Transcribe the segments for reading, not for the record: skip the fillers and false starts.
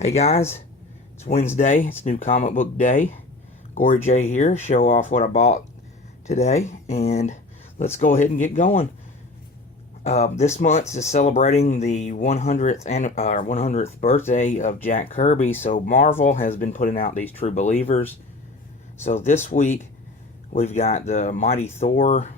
Hey guys, it's Wednesday, it's new comic book day. Gory J here, show off what I bought today, and let's go ahead and get going. This month is celebrating the 100th birthday of Jack Kirby, so Marvel has been putting out these True Believers. So this week, we've got the Mighty Thor.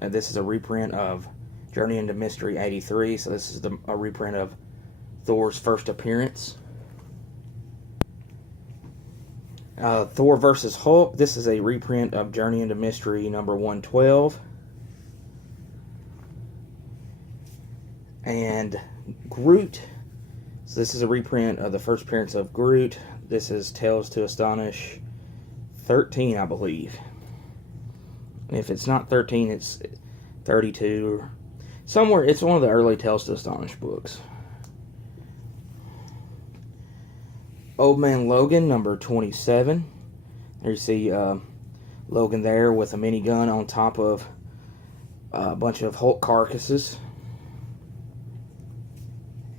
This is a reprint of Journey into Mystery 83, so this is a reprint of Thor's first appearance. Thor vs. Hulk. This is a reprint of Journey into Mystery number 112. And Groot. So this is a reprint of the first appearance of Groot. This is Tales to Astonish 13, I believe. And if it's not 13, it's 32 or somewhere. It's one of the early Tales to Astonish books. Old Man Logan, number 27. There you see Logan there with a minigun on top of a bunch of Hulk carcasses.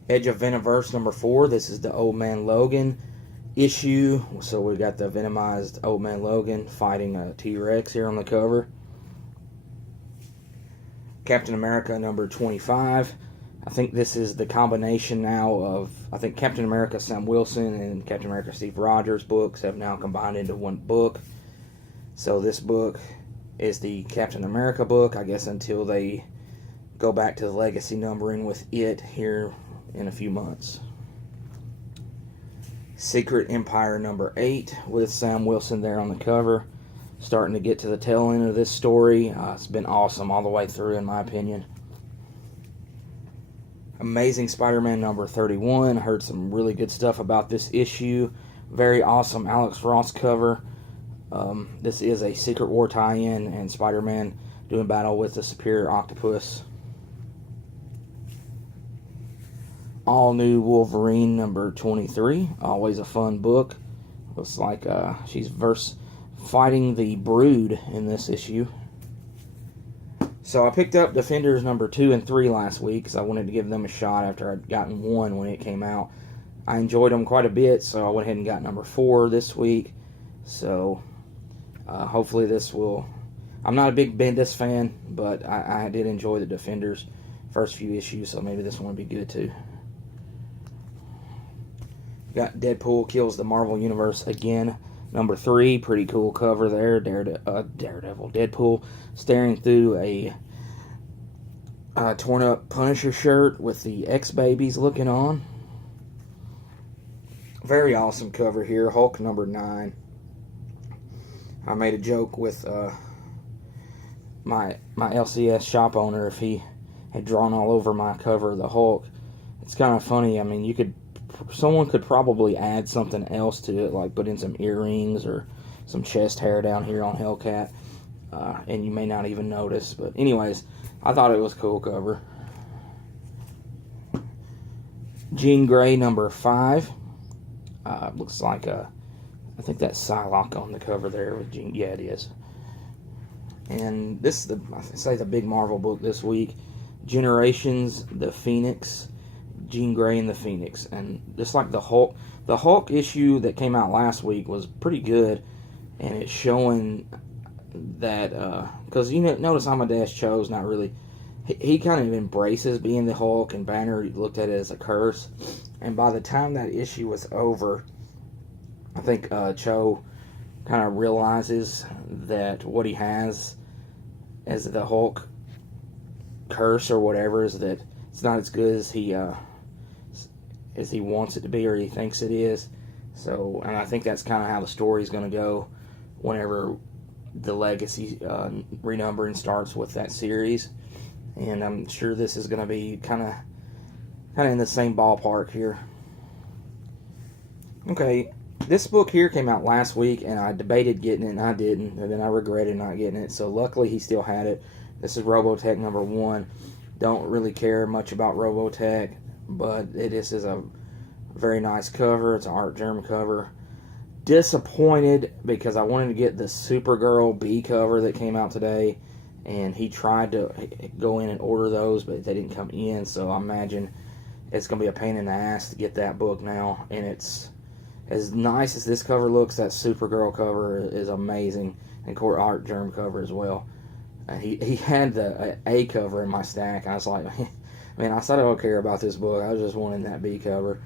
Edge of Venomverse, number 4. This is the Old Man Logan issue. So we got the venomized Old Man Logan fighting a T-Rex here on the cover. Captain America, number 25. I think this is the combination now of, I think Captain America Sam Wilson and Captain America Steve Rogers books have now combined into one book. So this book is the Captain America book, I guess, until they go back to the legacy numbering with it here in a few months. Secret Empire number 8 with Sam Wilson there on the cover. Starting to get to the tail end of this story. It's been awesome all the way through, in my opinion. Amazing Spider-Man number 31. I heard some really good stuff about this issue. Very awesome Alex Ross cover. This is a Secret War tie-in and Spider-Man doing battle with the Superior Octopus. All New Wolverine number 23. Always a fun book. Looks like she's fighting the Brood in this issue. So I picked up Defenders number 2 and 3 last week because I wanted to give them a shot after I'd gotten 1 when it came out. I enjoyed them quite a bit, so I went ahead and got number 4 this week. So hopefully this will... I'm not a big Bendis fan, but I did enjoy the Defenders first few issues, so maybe this one will be good too. Got Deadpool Kills the Marvel Universe again. Number 3, pretty cool cover there. Daredevil, Deadpool, staring through a torn up Punisher shirt with the X-Babies looking on. Very awesome cover here. Hulk number 9. I made a joke with my LCS shop owner if he had drawn all over my cover of the Hulk. It's kind of funny. I mean, someone could probably add something else to it, like put in some earrings or some chest hair down here on Hellcat, and you may not even notice. But anyways, I thought it was a cool cover. Jean Grey number 5. Looks like I think that's Psylocke on the cover there with Jean. Yeah, it is. And this is the big Marvel book this week. Generations, the Phoenix. Jean Grey and the Phoenix, and just like the Hulk issue that came out last week was pretty good, and it's showing that because notice Amadeus Cho's not really, he kind of embraces being the Hulk, and Banner looked at it as a curse, and by the time that issue was over, I think Cho kind of realizes that what he has as the Hulk curse or whatever is that it's not as good as he wants it to be or he thinks it is. So, and I think that's kind of how the story is going to go whenever the legacy renumbering starts with that series. And I'm sure this is going to be kind of in the same ballpark here. Okay, this book here came out last week, and I debated getting it, and I didn't, and then I regretted not getting it. So luckily he still had it. This is Robotech number 1. Don't really care much about Robotech, but this is a very nice cover. It's an Art Germ cover. Disappointed because I wanted to get the Supergirl B cover that came out today, and he tried to go in and order those, but they didn't come in, so I imagine it's going to be a pain in the ass to get that book now. And it's as nice as this cover looks. That Supergirl cover is amazing, and Court Art Germ cover as well. And he had the A cover in my stack, and I was like, man, I said I don't care about this book. I was just wanting that B cover.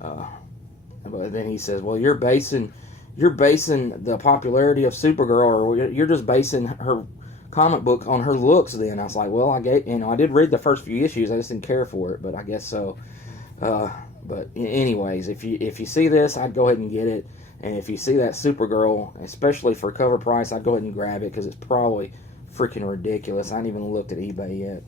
But then he says, well, you're basing the popularity of Supergirl, or you're just basing her comic book on her looks. Then I was like, well, I did read the first few issues. I just didn't care for it, but I guess so. But anyways, if you see this, I'd go ahead and get it. And if you see that Supergirl, especially for cover price, I'd go ahead and grab it, because it's probably freaking ridiculous. I haven't even looked at eBay yet.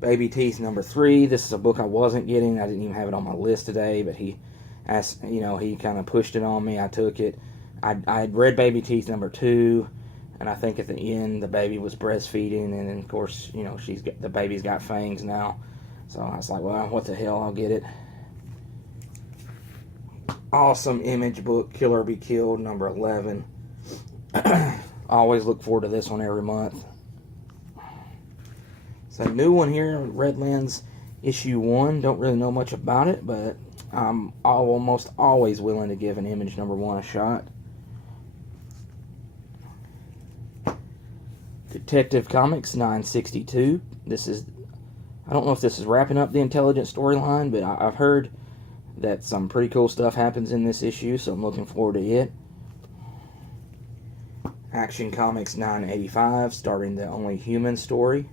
Baby Teeth number 3. This is a book I wasn't getting. I didn't even have it on my list today, but he asked, he kind of pushed it on me. I took it. I had read Baby Teeth number 2, and I think at the end the baby was breastfeeding, and then of course, the baby's got fangs now. So I was like, well, what the hell, I'll get it. Awesome Image book, Kill or Be Killed, number 11. I always look forward to this one every month. It's a new one here, Redlands issue 1. Don't really know much about it, but I'm almost always willing to give an Image number 1 a shot. Detective Comics 962. I don't know if this is wrapping up the Intelligent storyline, but I've heard that some pretty cool stuff happens in this issue, so I'm looking forward to it. Action Comics 985, starting the Only Human story.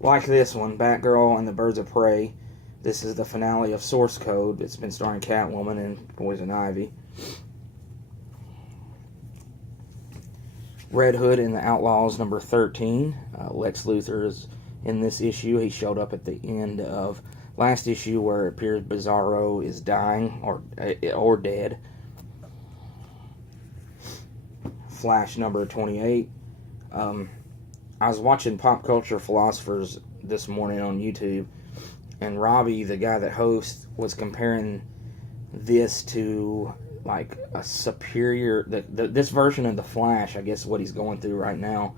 Like this one, Batgirl and the Birds of Prey. This is the finale of Source Code. It's been starring Catwoman and Poison Ivy. Red Hood and the Outlaws number 13. Lex Luthor is in this issue. He showed up at the end of last issue, where it appears Bizarro is dying or dead. Flash number 28. I was watching Pop Culture Philosophers this morning on YouTube, and Robbie, the guy that hosts, was comparing this to like a superior, this version of the Flash, I guess what he's going through right now,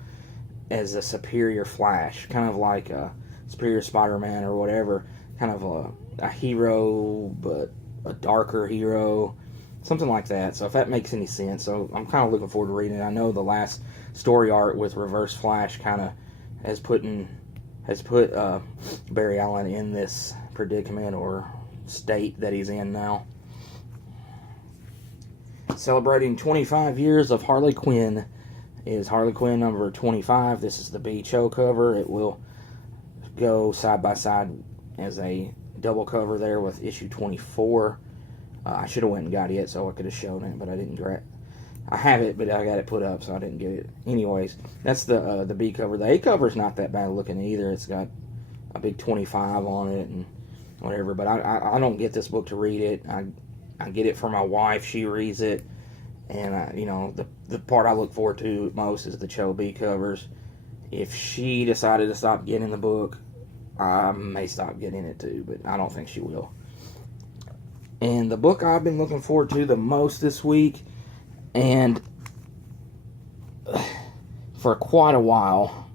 as a superior Flash, kind of like a superior Spider-Man or whatever, kind of a hero, but a darker hero, something like that. So if that makes any sense, so I'm kind of looking forward to reading it. I know the last story art with Reverse Flash kind of has put Barry Allen in this predicament or state that he's in now. Celebrating 25 years of Harley Quinn is Harley Quinn number 25. This is the B-Cho cover. It will go side by side as a double cover there with issue 24. I should have went and got it so I could have shown it, but I didn't grab. I have it, but I got it put up, so I didn't get it. Anyways, that's the B cover. The A cover is not that bad looking either. It's got a big 25 on it and whatever. But I don't get this book to read it. I get it for my wife. She reads it, and the part I look forward to most is the Cho B covers. If she decided to stop getting the book, I may stop getting it too, but I don't think she will. And the book I've been looking forward to the most this week, and for quite a while,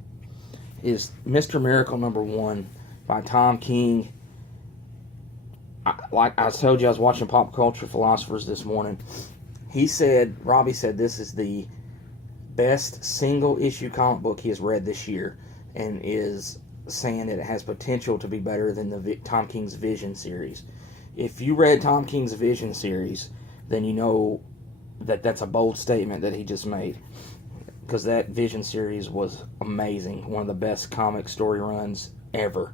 is Mr. Miracle number 1 by Tom King. Like I told you, I was watching Pop Culture Philosophers this morning. Robbie said this is the best single issue comic book he has read this year, and is saying that it has potential to be better than the Tom King's Vision series. If you read Tom King's Vision series, then you know that that's a bold statement that he just made, because that Vision series was amazing, one of the best comic story runs ever.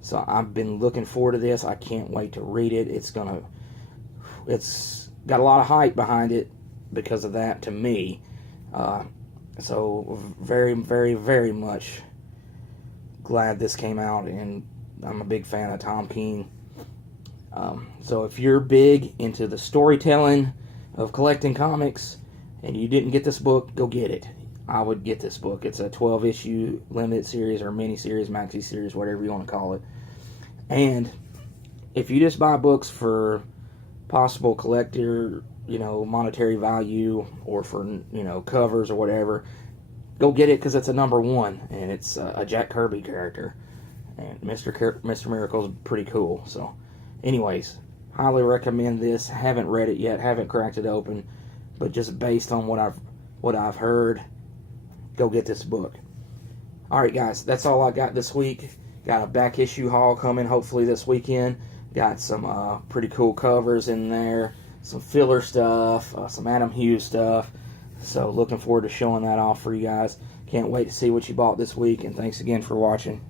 So I've been looking forward to this. I can't wait to read it. It's got a lot of hype behind it because of that to me. So very, very, very much glad this came out, and I'm a big fan of Tom King. So if you're big into the storytelling of collecting comics and you didn't get this book, go get it. I would get this book. It's a 12-issue limited series or mini-series, maxi-series, whatever you want to call it. And if you just buy books for possible collector, monetary value, or for, covers or whatever, go get it because it's a #1, and it's a Jack Kirby character. And Mr. Miracle is pretty cool. So, anyways, highly recommend this. Haven't read it yet, haven't cracked it open, but just based on what I've heard, go get this book. All right, guys, that's all I got this week. Got a back issue haul coming hopefully this weekend. Got some pretty cool covers in there, some filler stuff, some Adam Hughes stuff. So looking forward to showing that off for you guys. Can't wait to see what you bought this week, and thanks again for watching.